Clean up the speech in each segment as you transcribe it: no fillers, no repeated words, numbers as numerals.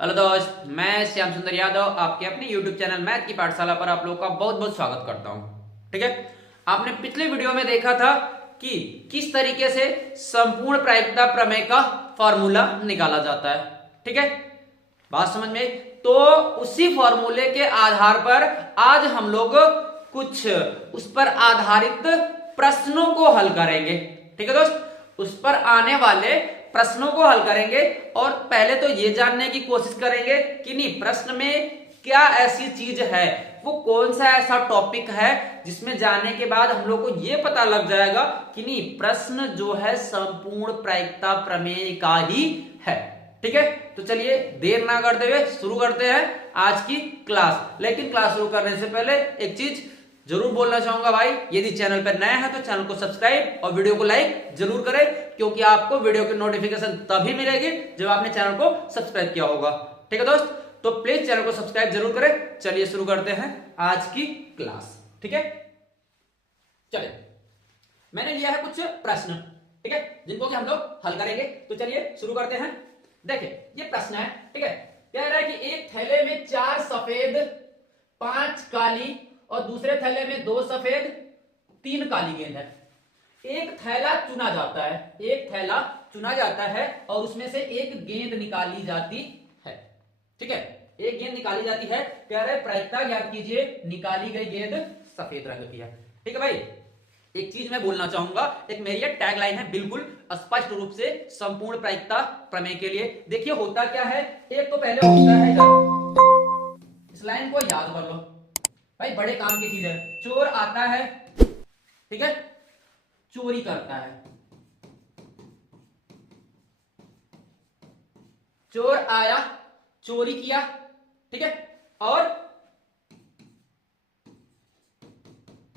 Hello दोस्त, मैं श्याम सुंदर यादव आपके अपने YouTube चैनल मैथ की पाठशाला पर आप लोगों का बहुत बहुत स्वागत करता हूं। ठीक है, आपने पिछले वीडियो में देखा था कि किस तरीके से संपूर्ण प्रायिकता प्रमेय का फॉर्मूला निकाला जाता है। ठीक है, बात समझ में आई? तो उसी फॉर्मूले के आधार पर आज हम लोग कुछ उस पर आधारित प्रश्नों को हल करेंगे। ठीक है दोस्त, उस पर आने वाले प्रश्नों को हल करेंगे और पहले तो ये जानने की कोशिश करेंगे कि नहीं प्रश्न में क्या ऐसी चीज है, वो कौन सा ऐसा टॉपिक है जिसमें जाने के बाद हम लोग को ये पता लग जाएगा कि नहीं प्रश्न जो है संपूर्ण प्रायिकता प्रमेय का ही है। ठीक है, तो चलिए देर ना करते हुए शुरू करते हैं आज की क्लास। लेकिन क्लास शुरू करने से पहले एक चीज जरूर बोलना चाहूंगा भाई, यदि चैनल पर नया है तो चैनल को सब्सक्राइब और वीडियो को लाइक जरूर करें, क्योंकि आपको वीडियो की नोटिफिकेशन तभी मिलेगी जब आपने चैनल को सब्सक्राइब किया होगा। ठीक है दोस्त, तो प्लीज चैनल को सब्सक्राइब जरूर करें। चलिए शुरू करते हैं आज की क्लास। ठीक है, चलिए मैंने लिया है कुछ प्रश्न, ठीक है, जिनको कि हम लोग हल करेंगे। तो चलिए शुरू करते हैं। देखिए ये प्रश्न है, ठीक है, कह रहा है कि एक थैले में 4 सफेद 5 काली और दूसरे थैले में 2 सफेद 3 काली गेंद है। एक थैला चुना जाता है, एक थैला चुना जाता है और उसमें से एक गेंद निकाली जाती है। ठीक है, एक गेंद निकाली जाती है, कह रहे प्रायिकता ज्ञात कीजिए, निकाली गई गेंद सफेद रंग की है। ठीक है भाई, एक चीज मैं बोलना चाहूंगा, एक मेरी टैग लाइन है बिल्कुल स्पष्ट रूप से संपूर्ण प्रायिकता प्रमेय के लिए। देखिए होता क्या है, एक तो पहले होता है याद, इस लाइन को याद कर लो भाई, बड़े काम की चीज है। चोर आता है, ठीक है, चोरी करता है, चोर आया, चोरी किया, ठीक है, और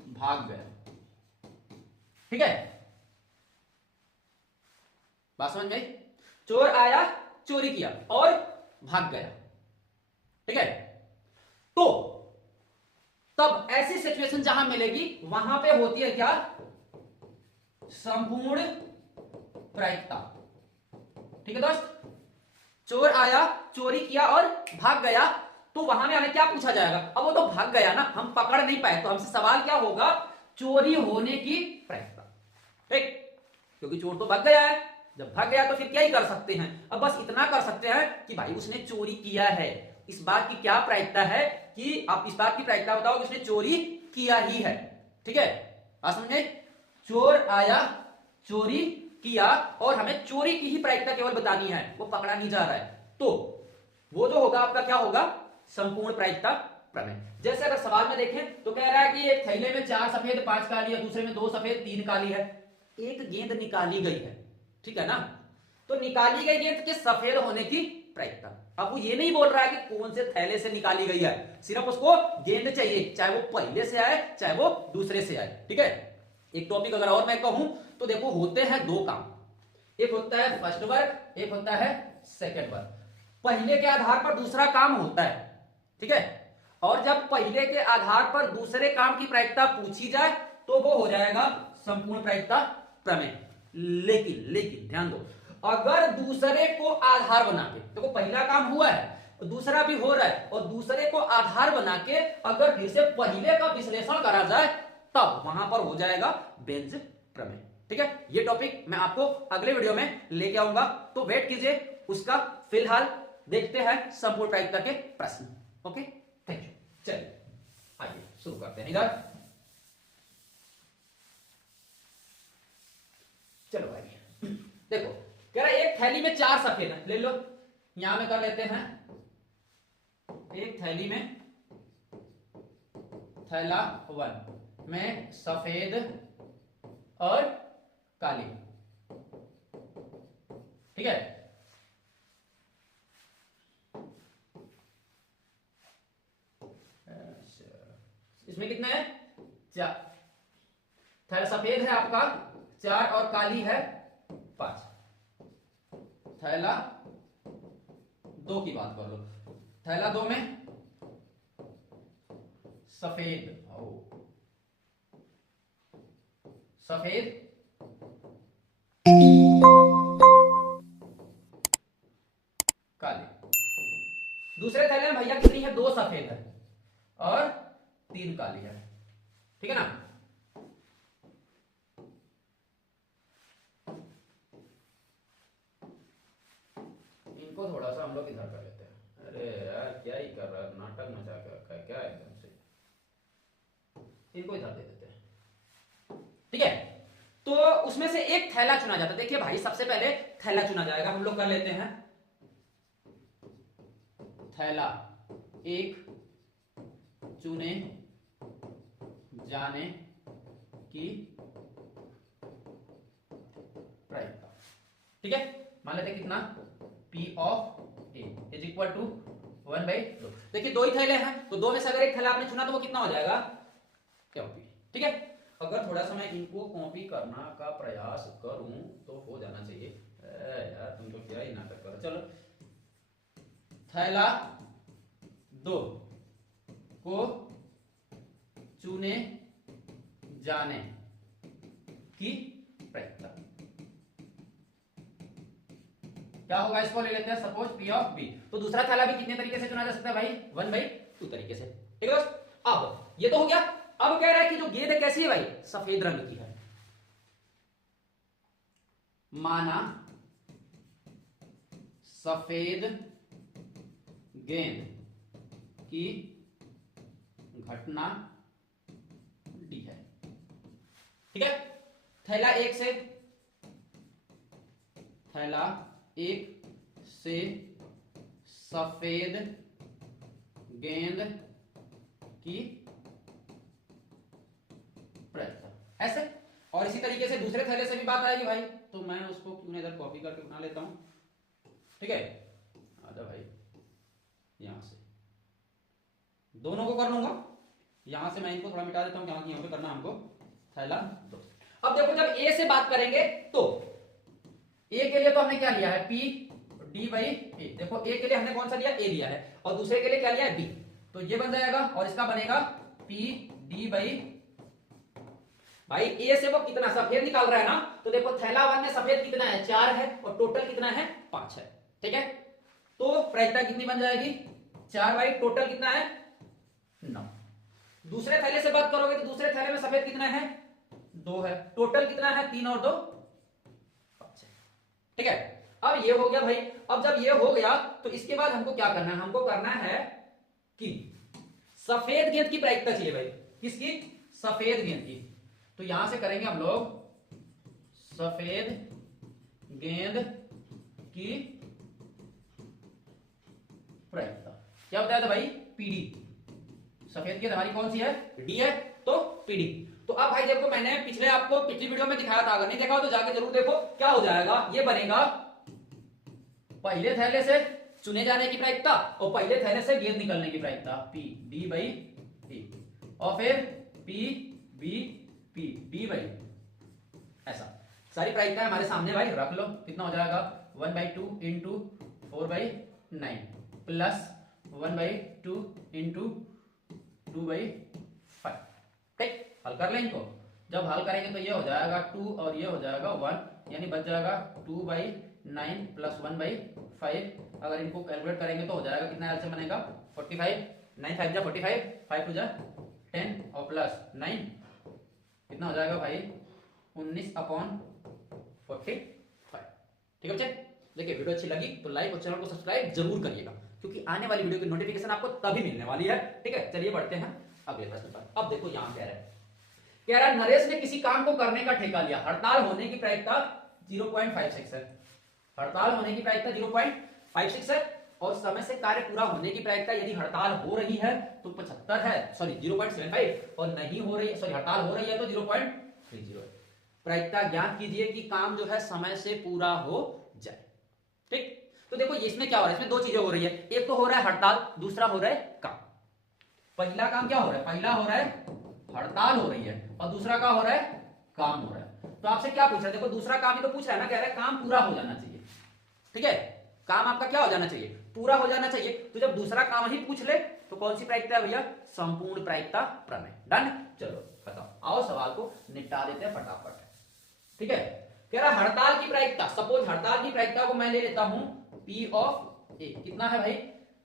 भाग गया। ठीक है, बात समझ में आई? चोर आया, चोरी किया और भाग गया। ठीक है, तो तब ऐसी सिचुएशन जहां मिलेगी वहां पे होती है क्या, संपूर्ण प्रायिकता। ठीक है दोस्त, चोर आया, चोरी किया और भाग गया, तो वहां में हमें क्या पूछा जाएगा? अब वो तो भाग गया ना, हम पकड़ नहीं पाए, तो हमसे सवाल क्या होगा, चोरी होने की प्रायिकता। ठीक, क्योंकि चोर तो भाग गया है, जब भाग गया तो फिर क्या ही कर सकते हैं, अब बस इतना कर सकते हैं कि भाई उसने चोरी किया है। इस बात की क्या प्रायिकता है कि आप इस बात की प्रायिकता बताओ कि उसने चोरी किया ही है। ठीक है, बात समझ में? चोर आया, चोरी किया और हमें चोरी की ही प्रायिकता केवल बतानी है, वो पकड़ा नहीं जा रहा है, तो वो जो होगा आपका क्या होगा, संपूर्ण प्रायिकता प्रमेय। जैसे अगर सवाल में देखें तो कह रहा है कि एक थैले में 4 सफेद 5 काली है, दूसरे में 2 सफेद 3 काली है, एक गेंद निकाली गई है। ठीक है ना, तो निकाली गई गेंद के सफेद होने की प्रायिकता। अब वो ये नहीं बोल रहा है कि कौन से थैले से निकाली गई है, सिर्फ उसको गेंद चाहिए, चाहे वो पहले से आए चाहे वो दूसरे से आए। ठीक है, एक टॉपिक अगर और मैं कहूं तो देखो होते हैं 2 काम, एक होता है फर्स्ट वर्ग, एक होता है सेकंड वर्ग। पहले के आधार पर दूसरा काम होता है, ठीक है, और जब पहले के आधार पर दूसरे काम की प्रायिकता पूछी जाए तो वो हो जाएगा संपूर्ण प्रायिकता प्रमेय। लेकिन लेकिन ध्यान दो, अगर दूसरे को आधार बना के, देखो पहला काम हुआ है, दूसरा भी हो रहा है, और दूसरे को आधार बना के अगर फिर से पहले का विश्लेषण करा जाए तब वहां पर हो जाएगा बेंज प्रमेय। ठीक है, ये टॉपिक मैं आपको अगले वीडियो में लेके आऊंगा, तो वेट कीजिए उसका। फिलहाल देखते हैं संपूर्ण प्रायिकता के प्रश्न। Okay, thank you. चलिए आइए शुरू करते हैं इधर। चलो भाई देखो, कह रहा है एक थैली में 4 सफेद है, ले लो, यहां में कर लेते हैं, एक थैली में, थैला 1 में सफेद और काली। ठीक है, इसमें कितना है, 4। थैला सफेद है आपका 4 और काली है 5। थैला 2 की बात कर लो, थैला 2 में सफेद, सफेद काले। दूसरे थैले में भैया कितनी है, 2 सफेद है और 3 काली है, ठीक है ना। इनको थोड़ा सा हम लोग इधर कर लेते हैं। अरे यार क्या ही कर रहा है, नाटक मचा के रखा है क्या एकदम से। इनको इधर दे देते हैं, ठीक है। तो उसमें से एक थैला चुना जाता है। देखिए भाई सबसे पहले थैला चुना जाएगा, हम लोग कर लेते हैं थैला एक चुने जाने की प्रायिकता, ठीक है। मान लेते हैं कितना, P of A is equal to 1/2। देखिए 2 ही थैले हैं, तो 2 में से अगर एक थैला आपने चुना तो वो कितना हो जाएगा, कॉपी, ठीक है। अगर थोड़ा सा मैं इनको कॉपी करना का प्रयास करूं तो हो जाना चाहिए। यार तुम तो क्या ही नाटक करो। चलो थैला 2 को चुने जाने की प्रायिकता क्या होगा, इसको ले लेते हैं सपोज P ऑफ B। तो दूसरा थैला भी कितने तरीके से चुना जा सकता है भाई, 1/2 तरीके से, ठीक है दोस्त। अब ये तो हो गया। अब कह रहा है कि जो गेंद कैसी है भाई, सफेद रंग की है। माना सफेद गेंद की घटना D है, ठीक है। थैला एक से सफेद गेंद की प्रायिकता ऐसे। और इसी तरीके से दूसरे थैले से भी बात आएगी भाई, तो मैं उसको क्यों इधर कॉपी करके बना लेता हूं, ठीक है। आजा भाई, यहां से दोनों को कर लूंगा, यहां से मैं इनको थोड़ा मिटा देता हूं, यहां पे करना हमको थैला 2। अब देखो जब A से बात करेंगे तो A के लिए तो हमने क्या लिया है, P D/A। देखो A के लिए हमने कौन सा लिया, A लिया है, और दूसरे के लिए क्या लिया है, B। तो ये बन जाएगा और इसका बनेगा P D/। भाई A से वो कितना सफेद निकाल रहा है ना, तो देखो थैला 1 में सफेद कितना है, 4 है, और टोटल कितना है, 5 है, ठीक है। तो प्रायिकता कितनी बन जाएगी, 4 भाई, टोटल कितना है, 9। दूसरे थैले से बात करोगे तो दूसरे थैले में सफेद कितना है, 2 है, टोटल कितना है, 3 और 2 5 है, ठीक है। अब ये हो गया भाई। अब जब ये हो गया तो इसके बाद हमको क्या करना है, हमको करना है कि सफेद गेंद की प्रायिकता चाहिए भाई, किसकी, सफेद गेंद की। तो यहां से करेंगे हम लोग सफेद गेंद की प्रायिकता। क्या बताया था भाई, PD। सफेद गेंद हमारी कौन सी है, D है, तो PD। तो अब भाई देखो मैंने पिछली वीडियो में दिखाया था, अगर नहीं देखा हो तो जाके जरूर देखो। क्या हो जाएगा, ये बनेगा पहले थैले से चुने जाने की प्रायिकता और पहले थैले से गेंद निकलने की प्रायिकता, P D/A, और फिर P B P D/, ऐसा सारी प्रायिकताएं हमारे सामने भाई रख लो। कितना हो जाएगा, 1/2 इंटू 4/9 प्लस 1/2 इंटू 2/5, ठीक। हल कर लें इनको, जब हल करेंगे तो ये हो जाएगा 2 और ये हो जाएगा 1, यानी बच जाएगा 2/9 प्लस 1/5। अगर इनको कैलकुलेट करेंगे तो हो जाएगा कितना, एलसीएम बनेगा 45, 9 5 जा 45, 5 2 जा 10 और प्लस 9 कितना हो जाएगा भाई, 19/45, ठीक है बच्चे। देखिए वीडियो अच्छी लगी तो लाइक और चैनल को सब्सक्राइब जरूर करिएगा, क्योंकि आने वाली वीडियो की नोटिफिकेशन आपको तभी मिलने वाली है, ठीक है। चलिए बढ़ते हैं अगले प्रश्न पर। अब देखो यहां कह रहा है नरेश ने किसी काम को करने का ठेका लिया, हड़ताल होने की प्रायिकता 0.56 है। हड़ताल होने की प्रायिकता 0.56 है, और समय से कार्य पूरा होने की प्रायिकता यदि हड़ताल हो रही है तो 75 है, सॉरी 0.75, और नहीं हो रही, सॉरी हड़ताल हो रही है तो 0.30 है। प्रायिकता ज्ञात कीजिए कि काम जो है समय से पूरा हो जाए, ठीक। तो देखो इसमें क्या हो रहा है, इसमें 2 चीजें हो रही है, एक तो हो रहा है हड़ताल, दूसरा हो रहा है काम। पहला काम क्या हो रहा है, पहला हो रहा है हड़ताल हो रही है, और दूसरा क्या हो रहा है, काम हो रहा है। तो आपसे क्या पूछ रहा है, देखो दूसरा काम ही तो पूछ रहा है ना, कह रहा है काम पूरा हो जाना चाहिए, ठीक है। काम आपका क्या हो जाना चाहिए, पूरा हो जाना चाहिए। तो जब दूसरा काम ही पूछ ले तो कौन सी प्रायिकता है भैया, संपूर्ण प्रायिकता प्रमेय। डन, चलो बताओ, आओ सवाल को निपटा देते हैं फटाफट, ठीक है। कह रहा हड़ताल की प्रायिकता, सपोज हड़ताल की प्रायिकता को मैं ले लेता हूं P ऑफ A। कितना है भाई,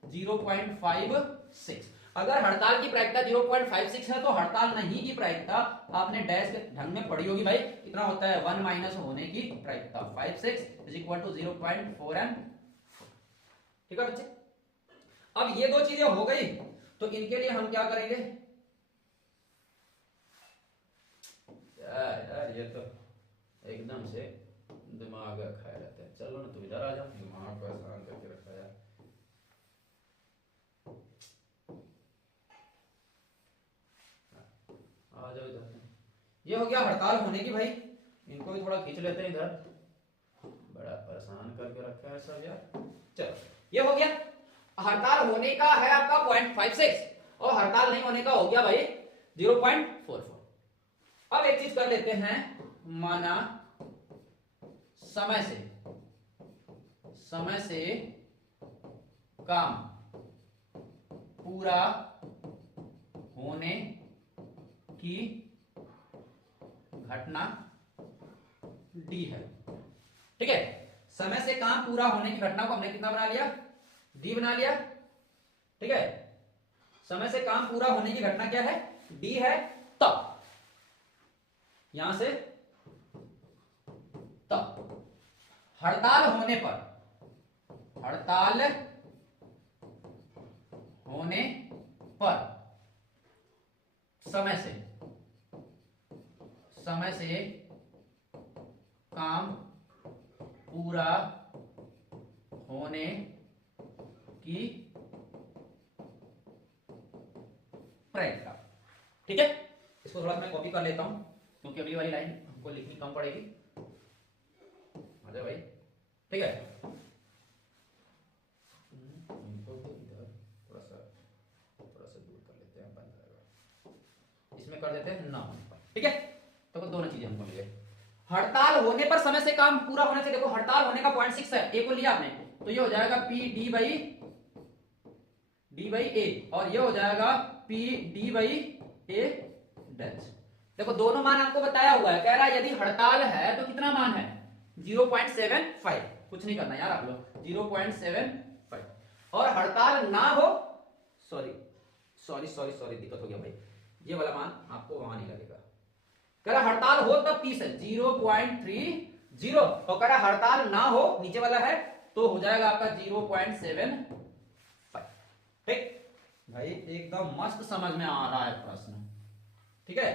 0.56। अगर हड़ताल की प्रायिकता 0.56 है तो हड़ताल नहीं की प्रायिकता आपने डैश के ढंग में पढ़ी होगी भाई, कितना होता है 1 माइनस होने की प्रायिकता 56 इज इक्वल टू 0.4 ठीक है बच्चे। अब ये दो चीजें हो गई तो इनके लिए हम क्या करेंगे यार ये तो एकदम से दिमाग खाया रहता है। चलो ना तू इधर आ जा, दिमाग को आसान करके रखा यार। आ जाओ इधर। ये हो गया हड़ताल होने की भाई, इनको भी थोड़ा खींच लेते हैं इधर, बड़ा परेशान करके रखा है सब यार। चलो ये हो गया, हड़ताल होने का है आपका 0.56 और हड़ताल नहीं होने का हो गया भाई 0.44। अब एक चीज कर लेते हैं, माना समय से काम पूरा होने की घटना डी है। ठीक है, समय से काम पूरा होने की घटना को हमने कितना बना लिया, डी बना लिया। ठीक है, समय से काम पूरा होने की घटना क्या है, डी है। तब यहां से तब हड़ताल होने पर समय से काम पूरा होने की प्रायिकता। ठीक है, इसको थोड़ा मैं कॉपी कर लेता हूं क्योंकि अगली वाली लाइन हमको लिखनी कम पड़ेगी। अरे भाई ठीक है, इनको इधर थोड़ा सा दूर कर लेते हैं, बन जाएगा। इसमें कर देते हैं 9। ठीक है, तो दोनों चीजें हमको मिले। हड़ताल होने पर समय से काम पूरा होने से, देखो हड़ताल होने का 0.6 है, ए को लिया आपने तो ये हो जाएगा पी डी बाई ए और ये हो जाएगा P D by A dash. देखो दोनों मान आपको बताया हुआ है, कह रहा है यदि हड़ताल है तो कितना मान है 0.75, कुछ नहीं करना यार आप लोग 0.75 और हड़ताल ना हो, सॉरी दिक्कत हो गया भाई, ये वाला मान आपको वहां नहीं लगेगा। कह रहा हड़ताल हो तब 30 है 0.30 और कह रहा हड़ताल ना हो नीचे वाला है तो हो जाएगा आपका 0.75। ठीक भाई, एकदम मस्त समझ में आ रहा है प्रश्न। ठीक है,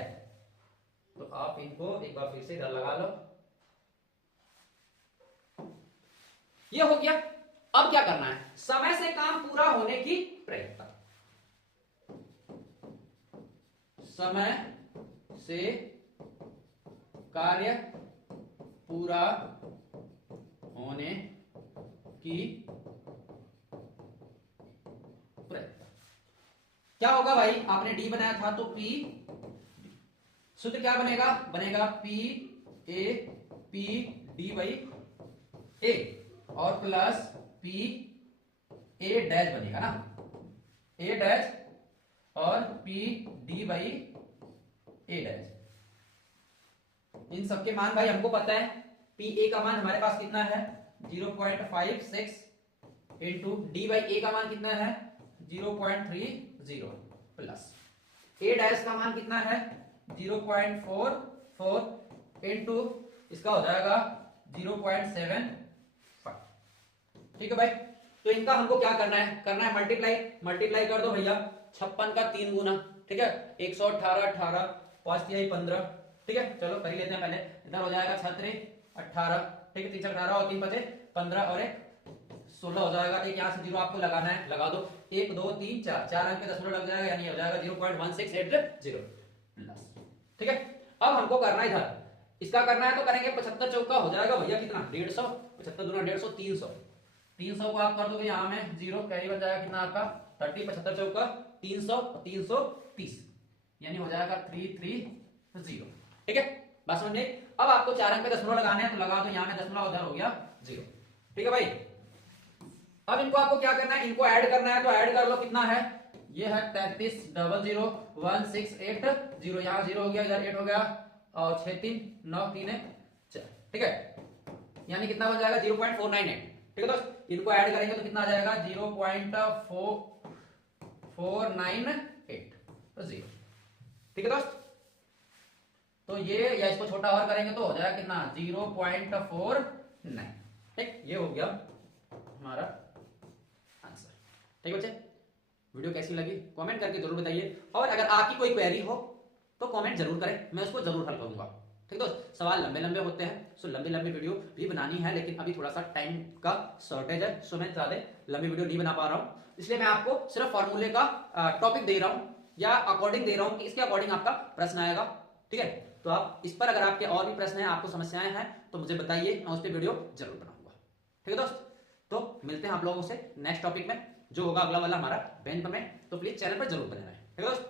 तो आप इनको एक बार फिर से इधर लगा लो। ये हो गया। अब क्या करना है, समय से काम पूरा होने की प्रायिकता। समय से कार्य पूरा होने की प्रायिकता क्या होगा भाई, आपने डी बनाया था तो पी, सूत्र क्या बनेगा पी डी बाई ए और प्लस पी ए डैश बनेगा ना, ए डैश और P D by A dash. इन सबके मान भाई हमको पता है, पी ए का मान हमारे पास कितना है 0.56 इंटू डी बाई ए का मान कितना है 0.30 प्लस ए डैश का मान कितना है 0.44 इंटू इसका हो जाएगा 0.75। ठीक है भाई, तो इनका हमको क्या करना है मल्टीप्लाई कर दो भैया 56 का 3 गुना। ठीक है, 118 18 5 तिहाई 15। ठीक है, चलो कर लेते हैं पहले, इधर हो जाएगा 6 18। ठीक है, 3 18 और 3 बचे 15 और 1 16 हो जाएगा। एक यहाँ से जीरो आपको लगाना है, लगा दो 1 2 3 4 4 अंक पे दशमलव लग जाएगा, यानी हो जाएगा 0.1680 प्लस। ठीक है, अब हमको करना है इधर, इसका करना है तो करेंगे 75 चौका हो जाएगा भैया कितना 150, 75 दूना 150 300 को आप कर दोगे यहाँ में जीरो, कैरी बन जाएगा कितना आपका 30, 75 चौका 300 330 यानी हो जाएगा 330। ठीक है, बस समझे। अब आपको 4 अंक पे दशमलव लगाने हैं तो लगा दो, यहाँ में दशमलव उधर हो गया 0। ठीक है भाई, अब इनको आपको क्या करना है, इनको ऐड करना है तो ऐड कर लो, कितना है ये है 33001680, यहाँ 0 हो गया, इधर 8 हो गया और 6 3 9 3 4। ठीक है, यानी कितना बन जाएगा 0.498। ठीक है दोस्त, इनको ऐड करेंगे तो कितना आ जाएगा 0.498 तो 0। ठीक है दोस्त, तो ये या इसको छोटा और करेंगे तो हो जाएगा कितना 0.49। ठीक, ये हो गया हमारा आंसर। ठीक है बच्चे, वीडियो कैसी लगी कमेंट करके जरूर बताइए, और अगर आपकी कोई क्वेरी हो तो कमेंट जरूर करें, मैं उसको जरूर हल करूंगा। ठीक है दोस्त, सवाल लंबे लंबे होते हैं, सो लंबी लंबी वीडियो भी बनानी है, लेकिन अभी थोड़ा सा टाइम का शॉर्टेज है, सो मैं ज्यादा लंबी वीडियो नहीं बना पा रहा हूं, इसलिए मैं आपको सिर्फ फॉर्मूले का टॉपिक दे रहा हूं या अकॉर्डिंग दे रहा हूं कि इसके अकॉर्डिंग आपका प्रश्न आएगा। ठीक है, तो आप इस पर अगर आपके और भी प्रश्न हैं, आपको समस्याएं हैं तो मुझे बताइए, मैं उस पर वीडियो जरूर बनाऊंगा। ठीक है दोस्त, तो मिलते हैं आप लोगों से नेक्स्ट टॉपिक में, जो होगा अगला वाला हमारा बैंक में, तो प्लीज चैनल पर जरूर बने रहें। ठीक है दोस्त।